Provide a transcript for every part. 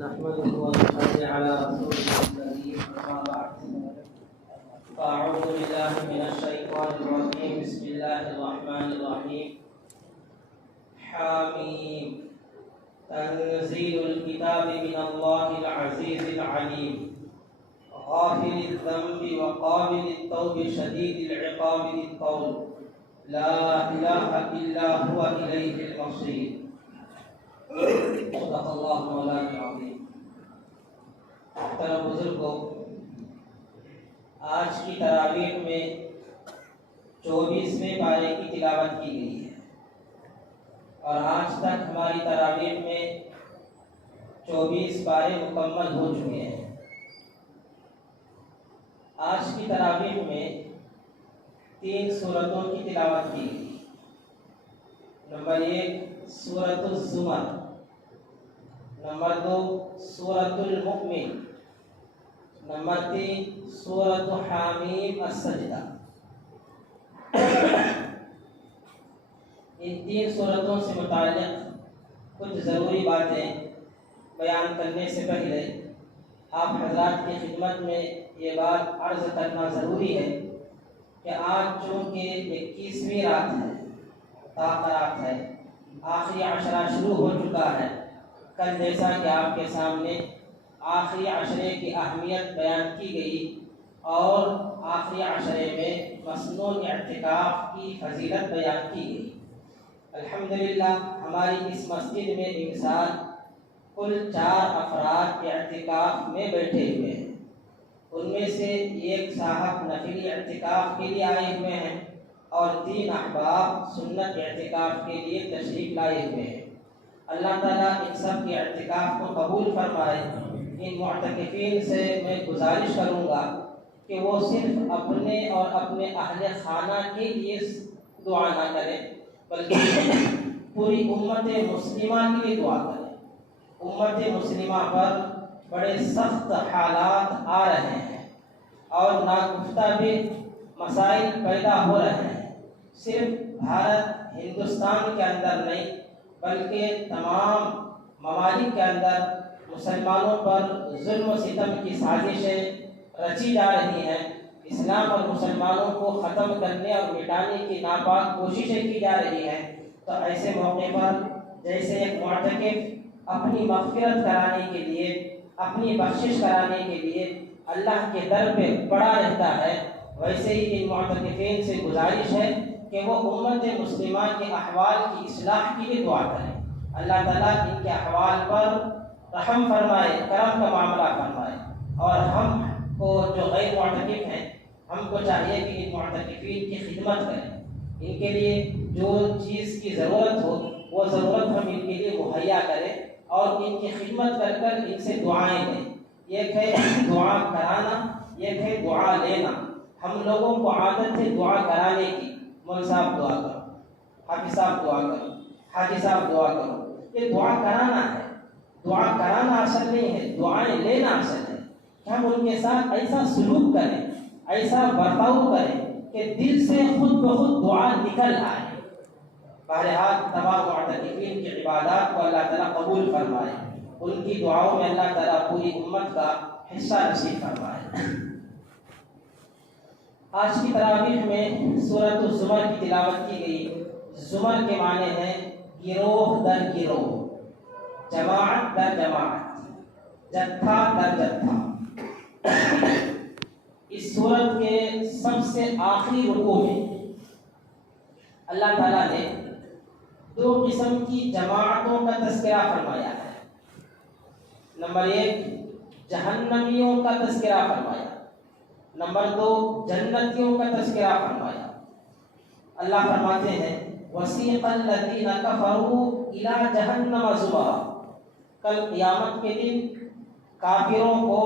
نحمده ونصلي على رسوله الكريم أما بعد فأعوذ بالله من الشيطان الرجيم بسم الله الرحمن الرحيم حاميم تنزيل الكتاب من الله العزيز العليم غافر الذنب وقابل التوب شديد العقاب ذي الطول لا إله إلا هو إليه المصير صدق اللہ مولانا العظیم۔ محترم بزرگوں، آج کی تراویح میں 24ویں پارے کی تلاوت کی گئی ہے اور آج تک ہماری تراویح میں 24 پارے مکمل ہو چکے ہیں۔ آج کی تراویح میں 3 سورتوں کی تلاوت کی گئی۔ نمبر 1 سورۃ الزمر، نمبر 2 سورۃ المؤمن، نمبر 3 سورۃ حامیم السجدہ۔ ان 3 سورتوں سے متعلق کچھ ضروری باتیں بیان کرنے سے پہلے آپ حضرات کی خدمت میں یہ بات عرض کرنا ضروری ہے کہ آج چونکہ 21ویں رات ہے، تاخرات ہے، آخری عشرہ شروع ہو چکا ہے۔ کل جیسا کہ آپ کے سامنے آخری عشرے کی اہمیت بیان کی گئی اور آخری عشرے میں مسنون اعتکاف کی فضیلت بیان کی گئی۔ الحمدللہ ہماری اس مسجد میں انسان کل 4 افراد اعتکاف میں بیٹھے ہوئے ہیں۔ ان میں سے ایک صاحب نفلی اعتکاف کے لیے آئے ہوئے ہیں اور 3 احباب سنت اعتکاف کے لیے تشریف لائے ہوئے ہیں۔ اللہ تعالیٰ ان سب کے اعتکاف کو قبول فرمائے۔ ان معتکفین سے میں گزارش کروں گا کہ وہ صرف اپنے اور اپنے اہل خانہ کے لیے دعا نہ کریں بلکہ پوری امت مسلمہ کے لیے دعا کریں۔ امت مسلمہ پر بڑے سخت حالات آ رہے ہیں اور ناگفتہ بھی مسائل پیدا ہو رہے ہیں۔ صرف بھارت ہندوستان کے اندر نہیں بلکہ تمام ممالک کے اندر مسلمانوں پر ظلم و ستم کی سازشیں رچی جا رہی ہیں۔ اسلام اور مسلمانوں کو ختم کرنے اور مٹانے کی ناپاک کوششیں کی جا رہی ہیں۔ تو ایسے موقع پر جیسے ایک معتکف اپنی مغفرت کرانے کے لیے، اپنی بخشش کرانے کے لیے اللہ کے در پہ پڑا رہتا ہے، ویسے ہی ان معتکفین سے گزارش ہے کہ وہ امت مسلمہ کے احوال کی اصلاح کے لیے دعا کریں۔ اللہ تعالیٰ ان کے احوال پر رحم فرمائے، کرم کا معاملہ فرمائے۔ اور ہم کو جو غیر معتکف ہیں، ہم کو چاہیے کہ ان معتکفین کی خدمت کریں، ان کے لیے جو چیز کی ضرورت ہو وہ ضرورت ہم ان کے لیے مہیا کریں اور ان کی خدمت کر کر ان سے دعائیں لیں۔ ایک ہے دعا کرانا، ایک ہے دعا لینا۔ ہم لوگوں کو عادت ہے دعا کرانے کی، مول صاحب دعا کرو، حافظ صاحب دعا کرو، حاجی صاحب دعا کرو۔ یہ دعا کرانا ہے، دعا کرانا اصل نہیں ہے، دعائیں لینا اصل ہے۔ کہ ہم ان کے ساتھ ایسا سلوک کریں، ایسا برتاؤ کریں کہ دل سے خود بخود دعا نکل آئے۔ بہرحال تمام معتکفین کی عبادات کو اللہ تعالیٰ قبول فرمائے، ان کی دعاؤں میں اللہ تعالیٰ پوری امت کا حصہ نصیب فرمائے۔ آج کی تراویح میں سورۃ الزمر کی تلاوت کی گئی۔ زمر کے معنی ہیں گروہ در گروہ، جماعت در جماعت، جتھا در جتھا۔ اس سورت کے سب سے آخری رکوع میں اللہ تعالیٰ نے 2 قسم کی جماعتوں کا تذکرہ فرمایا ہے۔ نمبر 1 جہنمیوں کا تذکرہ فرمایا، نمبر 2 جنتیوں کا تذکرہ فرمایا۔ اللہ فرماتے ہیں وَسِيقَ الَّذِينَ كَفَرُوا إِلَى جَهَنَّمَ زُمَرًا۔ کل قیامت کے دن کافروں کو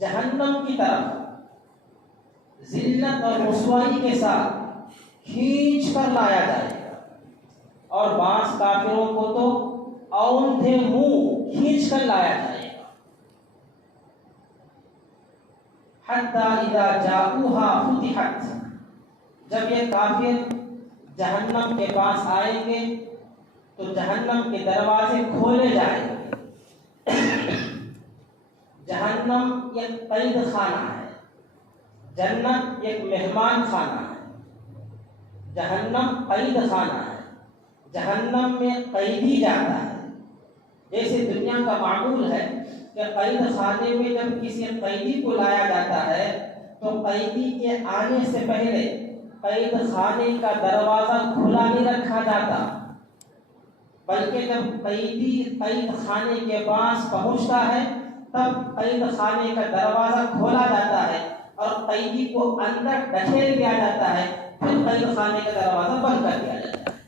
جہنم کی طرف ذلت اور رسوائی کے ساتھ کھینچ کر لایا جائے گا، اور بعض کافروں کو تو اوندھے منہ کھینچ کر لایا جائے گا۔ حتی اذا جاؤوها فتحت، جب یہ کافر جہنم کے پاس آئیں گے تو جہنم کے دروازے کھولے جائیں گے ایک قید خانہ ہے، جنت ایک مہمان خانہ ہے، جہنم قید خانہ ہے، جہنم میں قیدی جاتا ہے۔ جیسے دنیا کا معمول ہے کہ قید خانے میں جب کسی قیدی کو لایا جاتا ہے تو قیدی کے آنے سے پہلے قید خانے کا دروازہ کھلا نہیں رکھا جاتا، بلکہ جب قیدی قید خانے کے پاس پہنچتا ہے تب قید خانے کا دروازہ کھولا جاتا ہے اور قیدی کو اندر ڈھکیل دیا جاتا ہے، پھر قید خانے کا دروازہ بند کر دیا جاتا ہے۔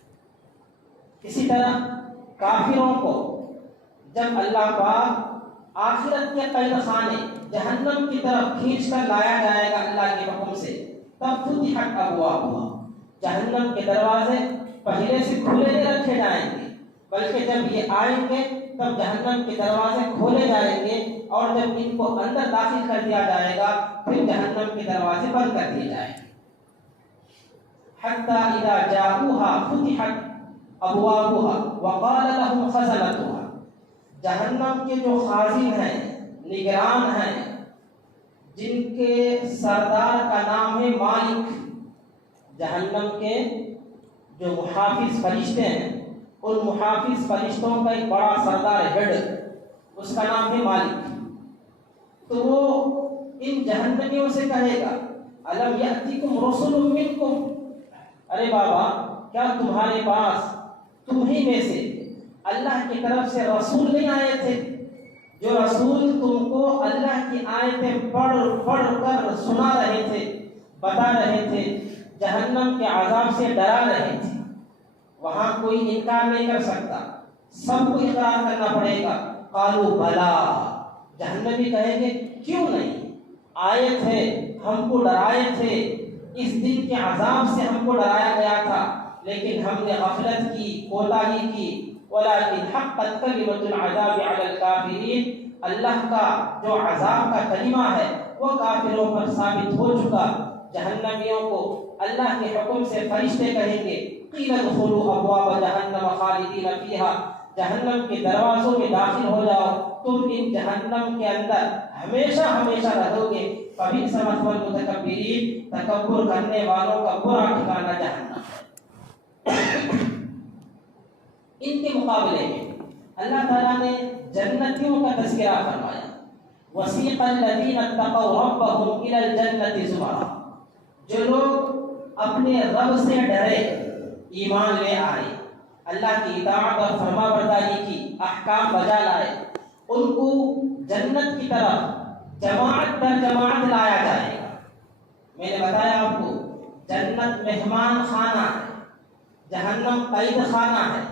اسی طرح کافروں کو جب اللہ پاک آخرت کے قید خانے جہنم کی طرف کھینچ کر لایا جائے گا اللہ کے حکم سے، تب فتحت ابوابها، جہنم کے دروازے پہلے سے کھلے نہیں رکھے جائیں گے، بلکہ جب یہ آئیں گے تب جہنم کے دروازے کھولے جائیں گے، اور جب ان کو اندر داخل کر دیا جائے گا پھر جہنم کے دروازے بند کر دیے جائیں گے۔ حتی اذا جاؤوها فتحت ابوابها وقال لهم خزنتها، جہنم کے جو خازن ہیں، نگران ہیں، جن کے سردار کا نام ہے مالک، جہنم کے جو محافظ فرشتے ہیں ان محافظ فرشتوں کا ایک بڑا سردار ہیڈ، اس کا نام ہے مالک، تو وہ ان جہنمیوں سے کہے گا الم یأتیکم رسل منکم، ارے بابا کیا تمہارے پاس تمہیں میں سے اللہ کی طرف سے رسول نہیں آئے تھے، جو رسول تم کو اللہ کی آیتیں پڑھ پڑھ کر سنا رہے تھے، بتا رہے تھے، جہنم کے عذاب سے ڈرا رہے تھے۔ وہاں کوئی انکار نہیں کر سکتا، سب کو اقرار کرنا پڑے گا۔ قالوا بلا، جہنمی کہیں گے کیوں نہیں، آئے تھے، ہم کو ڈرائے تھے، اس دن کے عذاب سے ہم کو ڈرایا گیا تھا، لیکن ہم نے غفلت کی، کوتاہی کی۔ وَلَكِنْ حَقَّتْ كَلِمَةُ الْعَذَابِ عَلَى الْكَافِرِينَ، اللہ کا جو عذاب کا کلمہ ہے وہ کافروں پر ثابت ہو چکا۔ جہنمیوں کو اللہ کے حکم سے فرشتے کہیں گے قِيلَ ادْخُلُوا أَبْوَابَ جَهَنَّمَ خَالِدِينَ فِيهَا، جہنم کے دروازوں میں داخل ہو جاؤ، تم ان جہنم کے اندر ہمیشہ ہمیشہ رہو گے۔ فَبِئْسَ مَثْوَى الْمُتَكَبِّرِينَ، تکبر کرنے والوں کا برا ٹھکانہ جہنم ہے۔ ان کے مقابلے میں اللہ تعالیٰ نے جنتیوں کا تذکرہ فرمایا۔ وَسِيقَ الَّذِينَ اتَّقَوْا رَبَّهُمْ إِلَى الْجَنَّةِ زُمَرًا، جو لوگ اپنے رب سے ڈرے، ایمان لے آئے، اللہ کی اطاعت اور فرما برداری کی، احکام بجا لائے، ان کو جنت کی طرف جماعت در جماعت لایا جائے گا۔ میں نے بتایا آپ کو جنت مہمان خانہ ہے، جہنم قید خانہ ہے،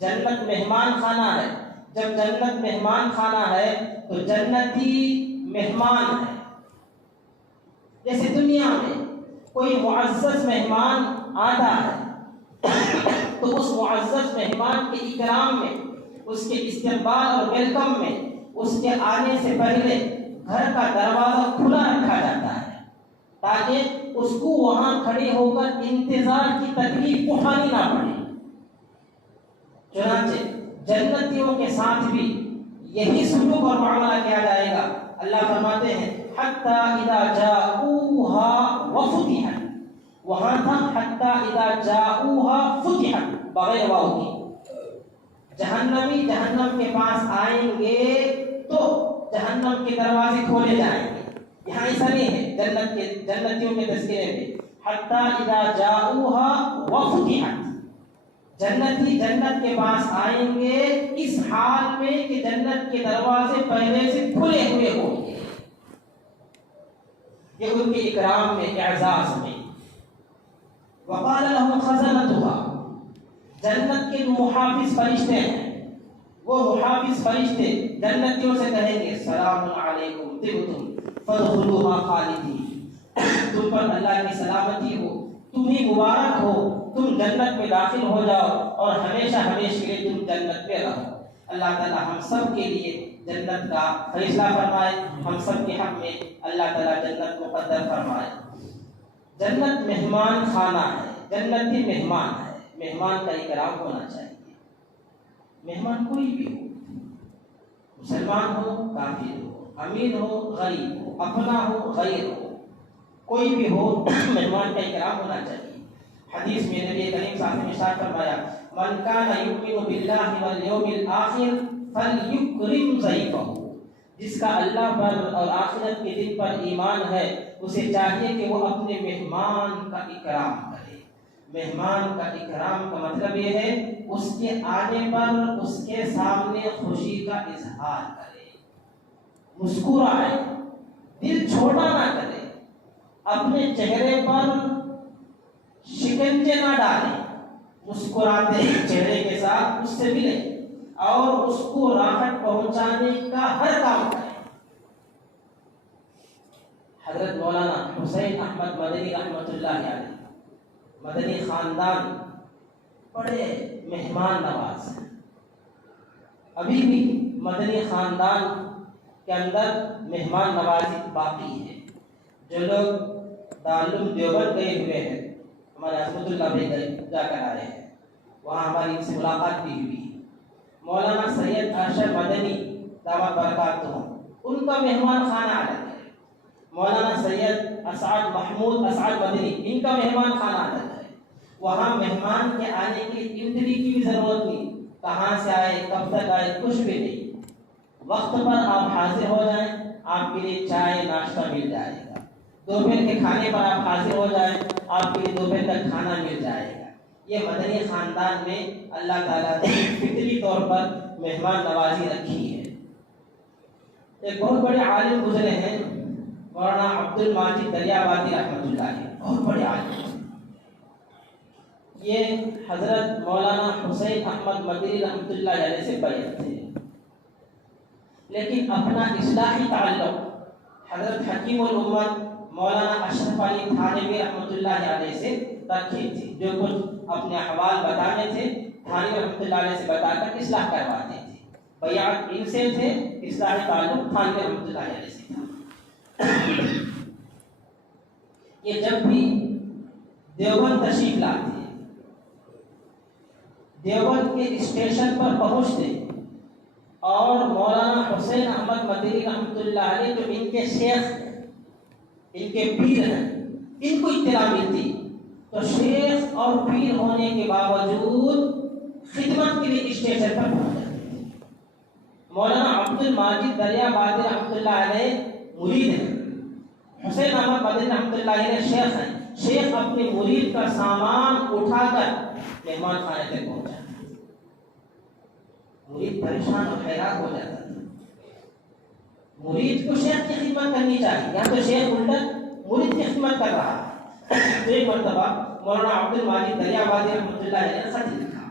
جنت مہمان خانہ ہے۔ جب جنت مہمان خانہ ہے تو جنتی مہمان ہے۔ جیسے دنیا میں کوئی معزز مہمان آتا ہے تو اس معزز مہمان کے اکرام میں، اس کے استقبال اور ویلکم میں، اس کے آنے سے پہلے گھر کا دروازہ کھلا رکھا جاتا ہے تاکہ اس کو وہاں کھڑے ہو کر انتظار کی تکلیف اٹھانی نہ پڑے۔ چنانچہ جنتیوں کے ساتھ بھی یہی سلوک اور معاملہ کیا جائے گا۔ اللہ فرماتے ہیں حتی اذا جاؤوها وفتحت، وہاں تھا حتی اذا جاؤوها فتحت بغیر واو کی۔ جہنمی جہنم کے پاس آئیں گے تو جہنم کے دروازے کھولے جائیں گے، یہاں ایسا نہیں ہے جنتیوں کے تذکرے میں حتی اذا جاؤوها وفتحت، جنتی جنت کے پاس آئیں گے اس حال میں کہ جنت کے دروازے پہلے سے کھلے ہوئے ہوں گے، یہ ان کے اکرام میں، اعزاز میں۔ وقال لهم خزنتها، جنت کے جو محافظ فرشتے ہیں وہ محافظ فرشتے جنتیوں سے کہیں گے سلام علیکم طبتم فادخلوها خالدین، تم پر اللہ کی سلامتی ہو، تمہیں مبارک ہو، تم جنت میں داخل ہو جاؤ اور ہمیشہ ہمیشہ کے لیے تم جنت میں رہو۔ اللہ تعالیٰ ہم سب کے لیے جنت کا فیصلہ فرمائے، ہم سب کے حق میں اللہ تعالیٰ جنت مقدر فرمائے۔ جنت مہمان خانہ ہے، جنتی مہمان ہے، مہمان کا اکرام ہونا چاہیے۔ مہمان کوئی بھی ہو، مسلمان ہو، کافر ہو، امیر ہو غریب ہو, اپنا ہو غیر ہو, کوئی بھی ہو مہمان کا اکرام ہونا چاہیے. حدیث میں نبی کریم صلی اللہ علیہ وسلم نے ارشاد فرمایا من کان یؤمن باللہ والیوم الآخر فلیکرم ضیفہ, جس کا اللہ پر اور آخرت کے دن پر ایمان ہے اسے چاہیے کہ وہ اپنے مہمان کا اکرام کرے. مہمان کا اکرام کا مطلب یہ ہے اس کے آنے پر اس کے سامنے خوشی کا اظہار کرے, مسکرائے, دل چھوٹا نہ کرے, اپنے چہرے پر شکنجے نہ ڈالے, مسکراتے چہرے کے ساتھ اس سے ملے اور اس کو راحت پہنچانے کا ہر کام کرے. حضرت مولانا حسین احمد مدنی رحمۃ اللہ علیہ مدنی خاندان بڑے مہمان نواز ہیں. ابھی بھی مدنی خاندان کے اندر مہمان نوازی باقی ہے. جو لوگ دارالعلوم دیوبند گئے ہوئے ہیں, ہمارے عصمت اللہ بھی جا کر آئے ہیں, وہاں ہماری ان سے ملاقات بھی ہوئی. مولانا سید ارشد مدنی دعوت برکاتہ ان کا مہمان خانہ الگ ہے. مولانا سید اسعد محمود اسعد مدنی ان کا مہمان خانہ الگ ہے. وہاں مہمان کے آنے کی انٹری کی بھی ضرورت نہیں, کہاں سے آئے کب تک آئے کچھ بھی نہیں, وقت پر آپ حاضر ہو جائیں, آپ کے لیے چائے ناشتہ مل جائے گا. دوپہر کے کھانے پر آپ حاضر ہو جائیں, آپ کے لیے دوپہر کا کھانا مل جائے گا. یہ مدنی خاندان میں اللہ تعالیٰ نے فطری طور پر مہمان نوازی رکھی ہے. ایک بہت بڑے عالم گزرے ہیں مولانا عبد الماجد دریابادی رحمۃ اللہ علیہ, بہت بڑے عالم. یہ حضرت مولانا حسین احمد مدنی رحمۃ اللہ علیہ سے بیعت تھے, لیکن اپنا اصلاحی تعلق حضرت حکیم الامت مولانا اشرف علی تھانوی رحمۃ اللہ علیہ سے رکھے تھے. جو کچھ اپنے احوال بتانے تھے تھانوی رحمۃ اللہ علیہ سے بتا کر اصلاح کرواتے تھے. بیعت ان سے تھے, اصلاحی تعلق تھانوی رحمۃ اللہ علیہ سے تھا. یہ جب بھی دیوبند تشریف لاتے ہیں, دیوبند کے اسٹیشن پر پہنچتے اور مولانا حسین احمد مدنی رحمۃ اللہ علیہ جو ان کے شیخ ہیں, ان کے پیر ہیں, ان کو اطلاع ملتی تو شیخ اور پیر ہونے کے باوجود خدمت کے لیے اسٹیشن پر پہنچ جاتے تھے. مولانا عبد الماجد دریابادی رحمۃ اللہ علیہ مرید ہیں, حسین احمد مدنی رحمۃ اللہ علیہ شیخ ہیں. شیخ اپنے مرید کا سامان اٹھا کر مہمان خانے تک پہنچا, مرید پریشان اور حیران ہو جاتا تھا. مرید کو شیخ کی خدمت کرنی چاہیے, یا تو شیخ الٹا مرید کی خدمت کر رہا ہے. ایک مرتبہ مولانا عبد الماجد دریابادی رحمۃ اللہ علیہ نے خط لکھا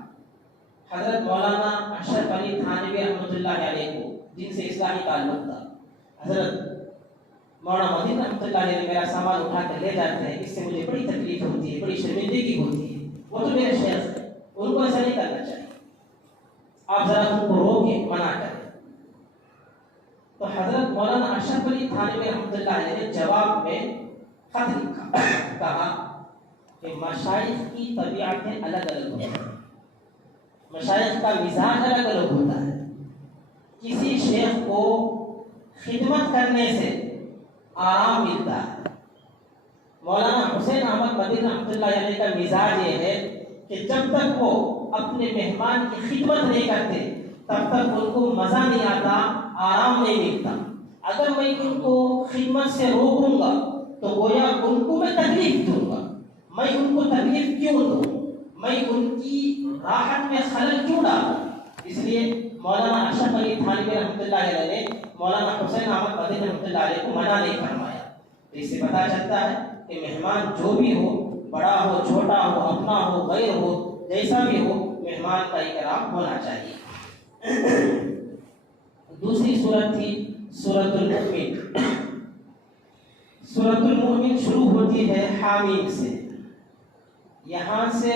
حضرت مولانا اشرف علی تھانوی رحمۃ اللہ علیہ کو, جن سے اصلاحی تعلق تھا. حضرت مولانا مدنی رحمۃ اللہ علیہ میرا سامان اٹھا کر لے جاتے ہیں, اس سے مجھے بڑی تکلیف ہوتی ہے, بڑی شرمندگی ہوتی ہے. وہ تو میرے شیخ ہیں, ان کو ایسا نہیں کرنا چاہیے, آپ ذرا ان کو روکیں, منع کریں. تو حضرت مولانا اشرف علی تھانوی رحمۃ اللہ علیہ نے جواب میں خط لکھا, کہا کہ مشائخ کی طبیعتیں الگ الگ ہوتی ہیں, مشائخ کا مزاج الگ الگ ہوتا ہے. کسی شیخ کو خدمت کرنے سے آرام ملتا ہے. مولانا حسین احمد مدنی رحمۃ اللہ علیہ کا مزاج یہ ہے کہ جب تک وہ اپنے مہمان کی خدمت نہیں کرتے تب تک ان کو مزہ نہیں آتا, آرام نہیں ملتا. اگر میں ان کو خدمت سے روکوں گا تو گویا ان کو میں تکلیف دوں گا. میں ان کو تکلیف کیوں دوں, میں ان کی راحت میں خلل کیوں ڈالوں. اس لیے مولانا اشرف علی تھانوی رحمۃ اللہ علیہ نے مولانا حسین احمد مدنی رحمۃ اللہ علیہ کو منع نہیں فرمایا. تو اس سے پتہ چلتا ہے کہ مہمان جو بھی ہو, بڑا ہو چھوٹا ہو, اپنا ہو غیر ہو, جیسا بھی ہو, مہمان کا اکرام ہونا چاہیے. دوسری سورت تھی سورۃ المؤمن. سورۃ المؤمن شروع ہوتی ہے حامیم سے. یہاں سے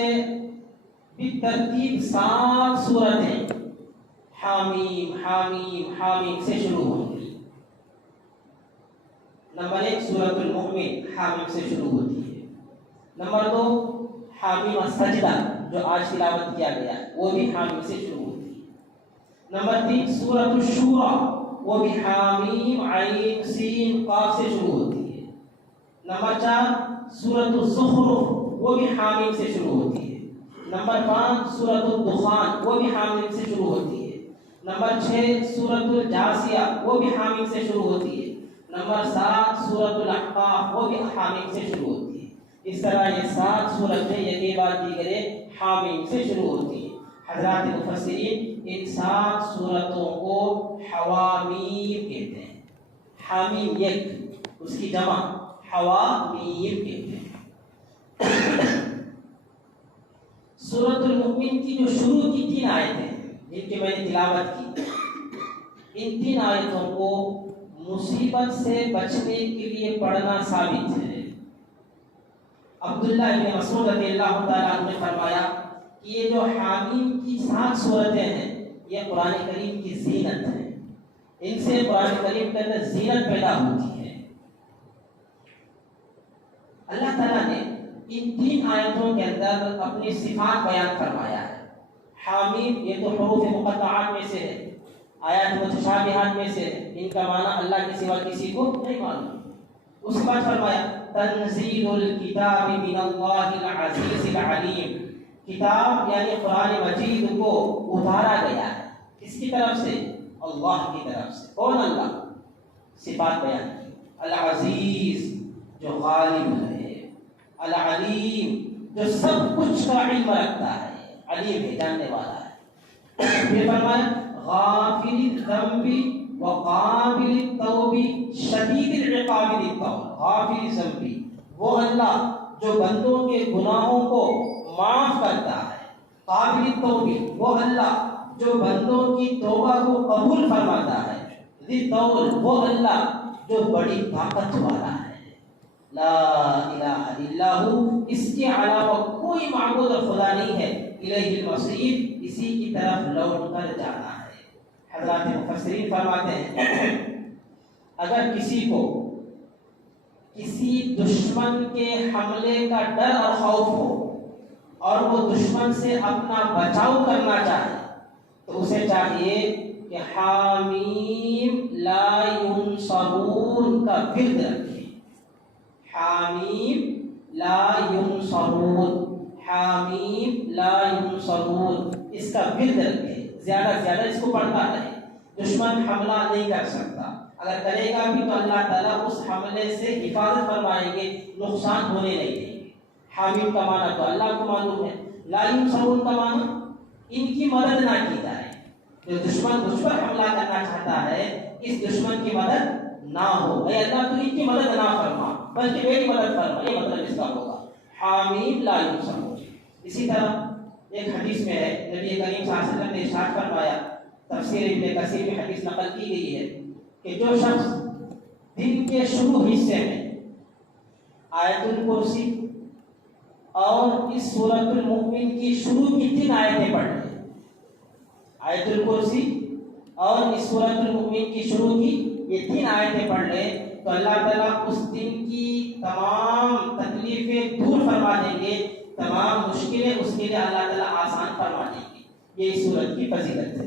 بالترتیب 7 سورتیں حامیم حامیم حامیم سے شروع ہوں گی. نمبر 1 سورۃ المؤمن حامیم سے شروع ہوتی ہے. نمبر 2 حامیم السجدہ جو آج تلاوت کیا گیا وہ بھی حامیم سے شروع ہوتی ہے. نمبر 3 سورۃ الشورى وہ بھی حامیم عین سین قاف سے شروع ہوتی ہے۔ نمبر 4 سورۃ الزخرف، وہ بھی حامیم سے شروع ہوتی ہے۔ نمبر 5 سورۃ الدخان، وہ بھی حامیم سے شروع ہوتی ہے۔ نمبر 6 سورۃ الجاثیہ، وہ بھی حامیم سے شروع ہوتی ہے۔ نمبر 7 سورۃ الاحقاف، وہ بھی حامیم سے شروع ہوتی ہے۔ اس طرح یہ 7 سورتیں یکی بعد دیگرے حامیم سے شروع ہوتی ہیں۔ حضرات مفسرین ان 7 سورتوں کو حوامیم کہتے ہیں۔ حامیم یک، اس کی جمع حوامیم کہتے ہیں۔ سورۃ المؤمن کی جو شروع کی 3 آیتیں جن کی میں نے تلاوت کی، ان 3 آیتوں کو مصیبت سے بچنے کے لیے پڑھنا ثابت ہے۔ عبداللہ ابن مسعود رضی اللہ تعالیٰ عنہ نے فرمایا کہ یہ جو حامیم کی 7 سورتیں ہیں یہ قرآن کریم کی زینت ہیں، ان سے قرآن کریم کے اندر زینت پیدا ہوتی ہے۔ اللہ تعالیٰ نے ان 3 آیتوں کے اندر اپنی صفات بیان فرمایا ہے۔ حامیم یہ تو حروف مقطعات میں سے ہے، آیات متشابہات میں سے ہے، ان کا معنی اللہ کے سوا کسی کو نہیں معلوم۔ اس کے بعد فرمایا تنزیل الکتاب من اللہ العزیز العلیم، کتاب یعنی قرآن مجید کو اتارا گیا ہے کس کی طرف سے؟ اللہ کی طرف سے۔ کون اللہ؟ صفات بیان کی، العزیز جو غالب ہے، العلیم جو سب کچھ کا علم رکھتا ہے، علیم ہے جاننے والا ہے۔ پھر فرمایا غافر الذنب وقابل التوب شدید العقاب للتوب، غافر الذنب وہ اللہ جو بندوں کے گناہوں کو معاف کرتا ہے، قابل التوب وہ اللہ جو بندوں کی توبہ کو قبول فرماتا ہے، ذی الطول وہ اللہ جو بڑی طاقت والا ہے، لا الہ الا ہو اس کے علاوہ کوئی معبود خدا نہیں ہے، الیہ المصیر اسی کی طرف لوٹ کر جانا ہے۔ حضرات مفسرین فرماتے ہیں اگر کسی کو کسی دشمن کے حملے کا ڈر اور خوف ہو اور وہ دشمن سے اپنا بچاؤ کرنا چاہے تو اسے چاہیے کہ حامیم لا ینصرون کا ورد رکھے۔ حامیم لا ینصرون، حامیم لا ینصرون اس کا ورد رکھے، زیادہ سے زیادہ اس کو پڑھتا رہے۔ دشمن حملہ نہیں کر سکتا، اگر کرے گا بھی تو اللہ تعالیٰ اس حملے سے حفاظت فرمائیں گے، نقصان ہونے نہیں دیں گے۔ حامیم کا معنی تو اللہ کو معلوم ہے، لا ینصرون کا معنی ان کی مدد نہ کی جائے۔ جو دشمن مجھ پر حملہ کرنا چاہتا ہے اس دشمن کی مدد نہ ہو، اے اللہ تو ان کی مدد نہ فرما بلکہ میری مدد فرما، یہ مطلب اس کا ہوگا حامیم لا ینصرون۔ اسی طرح ایک حدیث میں ہے نبی کریم صلی اللہ علیہ وسلم نے ارشاد فرمایا، تفسیر ابن کثیر میں حدیث نقل کی گئی ہے کہ جو شخص دن کے شروع حصے میں آیت الکرسی اور اس سورۃ المؤمن کی شروع کی 3 آیتیں پڑھ لے، آیت الکرسی اور اس سورۃ المؤمن کی شروع کی یہ 3 آیتیں پڑھ لے تو اللہ تعالیٰ اس دن کی تمام تکلیفیں دور فرما دیں گے، تمام مشکلیں اس کے لیے اللہ تعالیٰ آسان فرما دیں گے۔ یہ اس سورت کی فضیلت ہے۔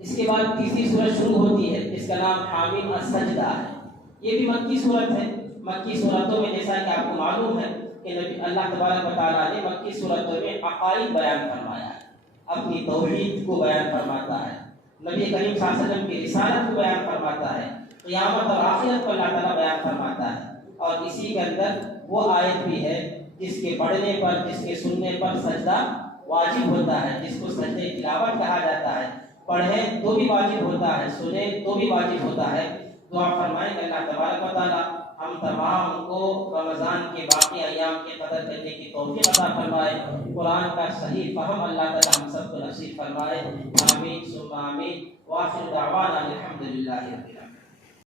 اس کے بعد تیسری سورت شروع ہوتی ہے جس کا نام حامیم السجدہ ہے، یہ بھی مکی سورت ہے۔ مکی صورتوں میں جیسا کہ آپ کو معلوم ہے کہ اللہ تبارک و تعالیٰ نے مکی صورتوں میں عقائد بیان فرمایا ہے، اپنی توحید کو بیان فرماتا ہے، نبی کریم صلی اللہ علیہ وسلم کی رسالت کو بیان فرماتا ہے، قیامت اور آخرت کو اللہ تعالیٰ بیان فرماتا ہے۔ اور اسی کے اندر وہ آیت بھی ہے جس کے پڑھنے پر، جس کے سننے پر سجدہ واجب ہوتا ہے، جس کو سجدہ تلاوت کہا جاتا ہے، پڑھیں تو بھی واجب ہوتا ہے، سنیں تو بھی واجب ہوتا ہے۔ دعا فرمائیں کہ اللہ تبارک و تعالیٰ ہم تمام کو رمضان کے باقی ایام کی قدر کرنے کی توفیق عطا فرمائے، قرآن کا صحیح فہم اللہ تعالیٰ ہم سب کو نصیب فرمائے، آمین ثم آمین، وآخر دعوانا الحمدللہ رب العالمین۔